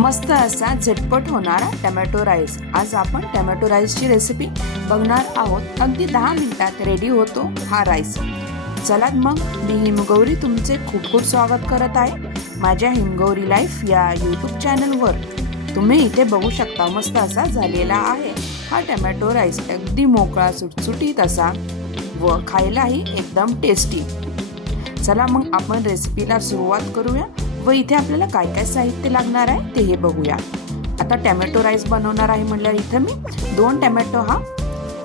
मस्त असा झटपट होणारा टोमॅटो राईस। आज आपण टोमॅटो राईसची रेसिपी बघणार आहोत। अगदी 10 मिनिटात रेडी होतो हा राईस। चला मग, मी हिमगौरी तुमचे खूप खूप स्वागत करत आहे माझ्या हिमगौरी लाईफ या यूट्यूब चॅनलवर। तुम्ही इथे बघू शकता मस्त असा झालेला आहे हा टोमॅटो राईस। अगदी मोकळा सुटसुटीत असा व खायलाही एकदम टेस्टी। चला मग आपण रेसिपीला सुरुवात करूया व इथे आपल्याला काय काय साहित्य लागणार आहे ते हे बघूया। आता टोमॅटो राईस बनवणार आहे म्हणल्यावर इथे मी 2 टोमॅटो हा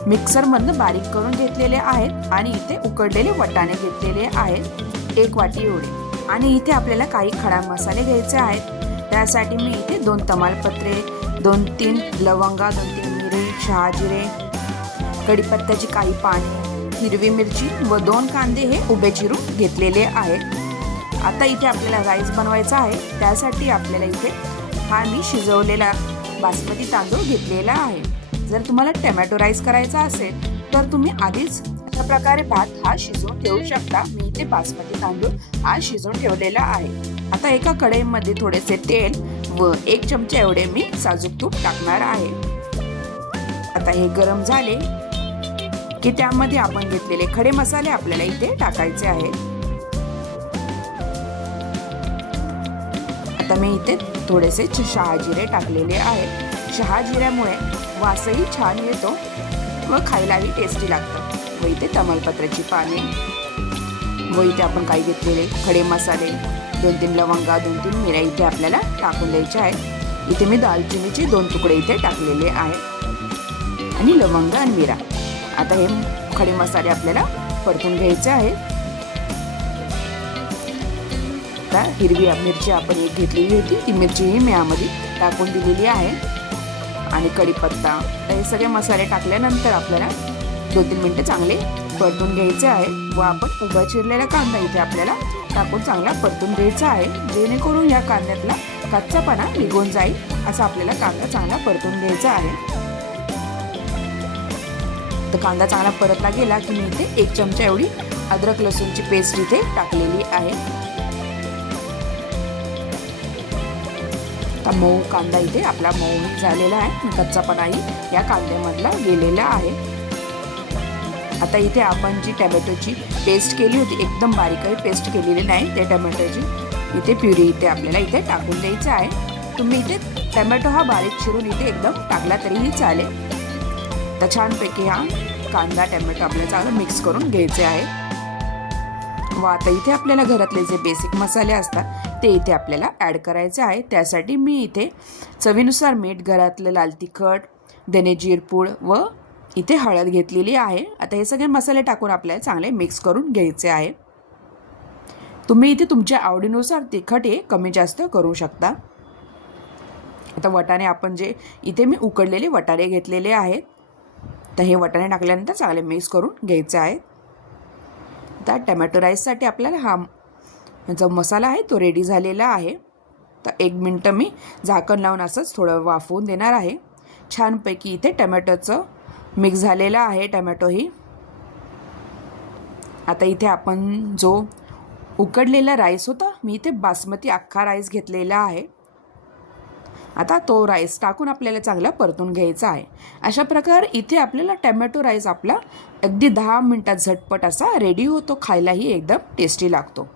मिक्सर मधून बारीक करून घेतलेले आहेत आणि इथे उकडलेले वाटाणे घेतलेले आहेत 1 वाटी एवढे। आणि इथे आपल्याला काही खडा मसाले घ्यायचे आहेत। त्यासाठी मी इथे 2 तमालपत्रे, 2-3 लवंगा, 2-3 मिरी, शहाजिरे, कढीपत्त्याची काही पाने, हिरवी मिरची व 2 कांदे हे उभे चिरून घेतलेले आहेत। आता इथे आपल्याला राईस बनवायचा आहे। त्यासाठी आपल्याला इथे हा मी शिजवलेला बासमती तांदूळ घेतलेला आहे। जर तुम्हाला टोमॅटो राईस करायचा असेल तर तुम्ही आधीच अशा प्रकारे भात हा शिजवून ठेवू शकता। मी इथे बासमती तांदूळ हा शिजवून ठेवलेला आहे। आता एका कढईमध्ये थोडेसे तेल व 1 चमचा एवढे मी साजूक तूप टाकणार आहे। आता हे गरम झाले की त्यामध्ये आपण घेतलेले खडे मसाले आपल्याला इथे टाकायचे आहेत। आता मी इथे थोडेसे शहाजिरे टाकलेले आहेत। शहाजिऱ्यामुळे वासही छान येतो व खायलाही टेस्टी लागतं। व इथे तमालपत्राची पाने व इथे आपण काही घेतलेले खडे मसाले, 2-3 लवंगा, 2-3 मिऱ्या इथे आपल्याला टाकून द्यायचे आहेत। इथे मी दालचिनीचे 2 तुकडे इथे टाकलेले आहेत आणि लवंग आणि मिरा। आता हे खडे मसाले आपल्याला परतून घ्यायचे आहेत। हिरवी मिरची आपण एक घेतलेली होती ती मिरचीही मी यामध्ये टाकून दिलेली आहे आणि कढीपत्ता। हे सगळे मसाले टाकल्यानंतर आपल्याला 2-3 मिनिटे चांगले परतून घ्यायचे आहे व आपण उभा चिरलेला कांदा इथे आपल्याला टाकून चांगला परतून घ्यायचा आहे, जेणेकरून या कांद्यातला कच्चापणा निघून जाईल असा आपल्याला कांदा चांगला परतून घ्यायचा आहे। तर कांदा चांगला परतला गेला की मी इथे 1 चमचा एवढी अद्रक लसूणची पेस्ट इथे टाकलेली आहे। मऊ कांदा इथे आपला मऊ झालेला आहे, कच्चापणाही या कांद्यामधला गेलेला आहे। आता इथे आपण जी टोमॅटोची पेस्ट केली होती, एकदम बारीकही पेस्ट केलेली नाही, ते टोमॅटोची इथे प्युरी इथे आपल्याला इथे टाकून द्यायचं आहे। तुम्ही इथे टोमॅटो हा बारीक चिरून इथे एकदम टाकला तरीही चालेल। तर छानपैकी हा कांदा टोमॅटो आपल्याला चांगलं मिक्स करून घ्यायचे आहे। व आता इथे आपल्याला घरातले जे बेसिक मसाले असतात ते इथे आपल्याला ॲड करायचे आहे। त्यासाठी मी इथे चवीनुसार मीठ, घरातलं लाल तिखट, धने जिरपूड व इथे हळद घेतलेली आहे। आता हे सगळे मसाले टाकून आपल्याला चांगले मिक्स करून घ्यायचे आहे। तुम्ही इथे तुमच्या आवडीनुसार तिखट हे कमी जास्त करू शकता। आता वाटाणे आपण जे इथे मी उकडलेले वाटाणे घेतलेले आहेत, तर हे वाटाणे टाकल्यानंतर चांगले मिक्स करून घ्यायचे आहे। आता टोमॅटो राईससाठी आपल्याला हा जो मसाला आहे तो रेडी झालेला आहे। तर 1 मिनिट मी झाकण लावून असंच थोडं वाफवून देणार आहे। छानपैकी इथे टोमॅटोचं मिक्स झालेलं आहे टोमॅटोही। आता इथे आपण जो उकडलेला राईस होता, मी इथे बासमती अख्खा राईस घेतलेला आहे। आता तो राईस टाकून आपल्याला चांगला परतून घ्यायचा आहे। अशा प्रकारे इथे आपल्याला टोमॅटो राईस आपला अगदी 10 मिनिटात झटपट असा रेडी होतो, खायलाही एकदम टेस्टी लागतो।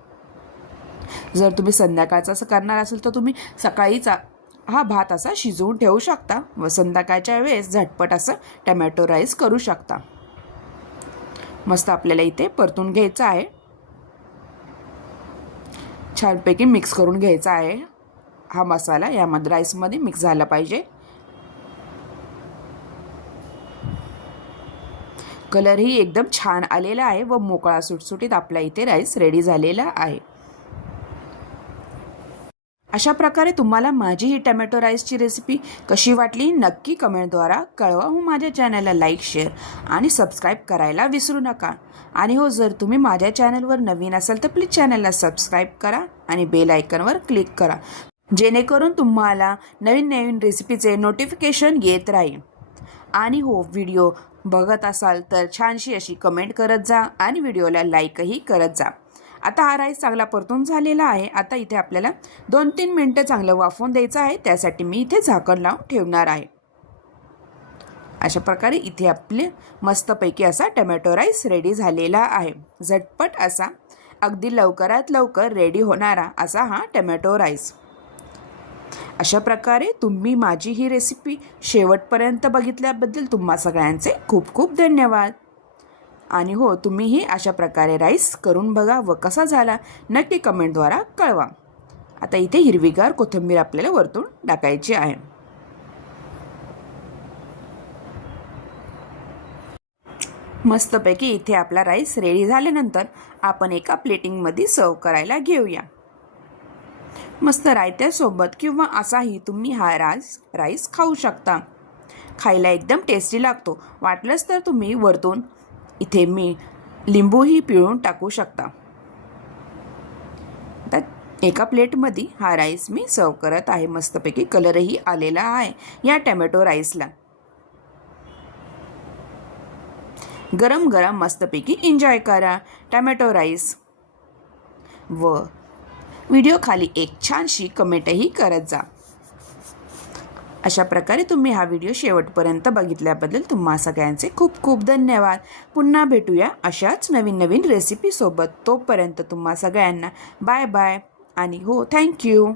जर तुम्ही संध्याकाळचं असं करणार असेल तर तुम्ही सकाळीच हा भात असा शिजवून ठेवू शकता व संध्याकाळच्या वेळेस झटपट असं टोमॅटो राईस करू शकता। मस्त आपल्याला इथे परतून घ्यायचं आहे, छानपैकी मिक्स करून घ्यायचा आहे। हा मसाला यामध्ये राईसमध्ये मिक्स झाला पाहिजे। कलरही एकदम छान आलेला आहे व मोकळा सुटसुटीत आपला इथे राईस रेडी झालेला आहे। अशा प्रकारे तुम्हाला माझी ही टोमॅटो राईसची रेसिपी कशी वाटली नक्की कमेंटद्वारा कळवा व माझ्या चॅनलला लाईक, शेअर आणि सबस्क्राईब करायला विसरू नका। आणि हो, जर तुम्ही माझ्या चॅनलवर नवीन असाल तर प्लीज चॅनलला सबस्क्राईब करा आणि बेल आयकॉनवर क्लिक करा, जेणेकरून तुम्हाला नवीन नवीन रेसिपीचे नोटिफिकेशन येत राहील। आणि हो, व्हिडिओ बघत असाल तर छानशी अशी कमेंट करत जा आणि व्हिडिओला लाईकही करत जा। आता हा राईस चांगला परतून झालेला आहे. आता इथे आपल्याला 2-3 मिनटं चांगलं वाफवून द्यायचं आहे. त्यासाठी मी इथे झाकण लावून ठेवणार आहे. अशा प्रकारे इथे आपले मस्तपैकी असा टमॅटो राईस रेडी झालेला आहे. झटपट असा, अगदी लवकरात लवकर रेडी होणारा असा हा टमॅटो राईस. अशा प्रकारे तुम्ही माझी ही रेसिपी शेवटपर्यंत बघितल्याबद्दल तुम्हा सगळ्यांचे खूप खूप धन्यवाद. आणि हो, तुम्हीही अशा प्रकारे राईस करून बघा व कसा झाला नक्की कमेंटद्वारा कळवा. आता इथे हिरवीगार कोथिंबीर आपल्याला वरतून टाकायची आहे. मस्तपैकी इथे आपला राईस रेडी झाल्यानंतर आपण एका प्लेटिंगमध्ये सर्व करायला घेऊया. मस्त रायत्यासोबत किंवा असाही तुम्ही हा राईस खाऊ शकता. खायला एकदम टेस्टी लागतो. वाटलंच तर तुम्ही वरतून इथे लिंबूही पिळून टाकू शकता. आता एका प्लेटमध्ये हा राईस मी सर्व करत आहे. मस्तपैकी कलरही आलेला आहे या टमॅटो राईसला. गरम गरम मस्तपैकी एन्जॉय करा टमॅटो राईस. व व्हिडिओ खाली एक छानशी कमेंटही करत जा. अशा प्रकारे तुम्ही हा व्हिडिओ शेवटपर्यंत बघितल्याबद्दल तुम्हा सगळ्यांचे खूप खूप धन्यवाद. पुन्हा भेटूया अशाच नवीन नवीन रेसिपीसोबत. तोपर्यंत तुम्हा सगळ्यांना बाय बाय आणि हो, थँक्यू.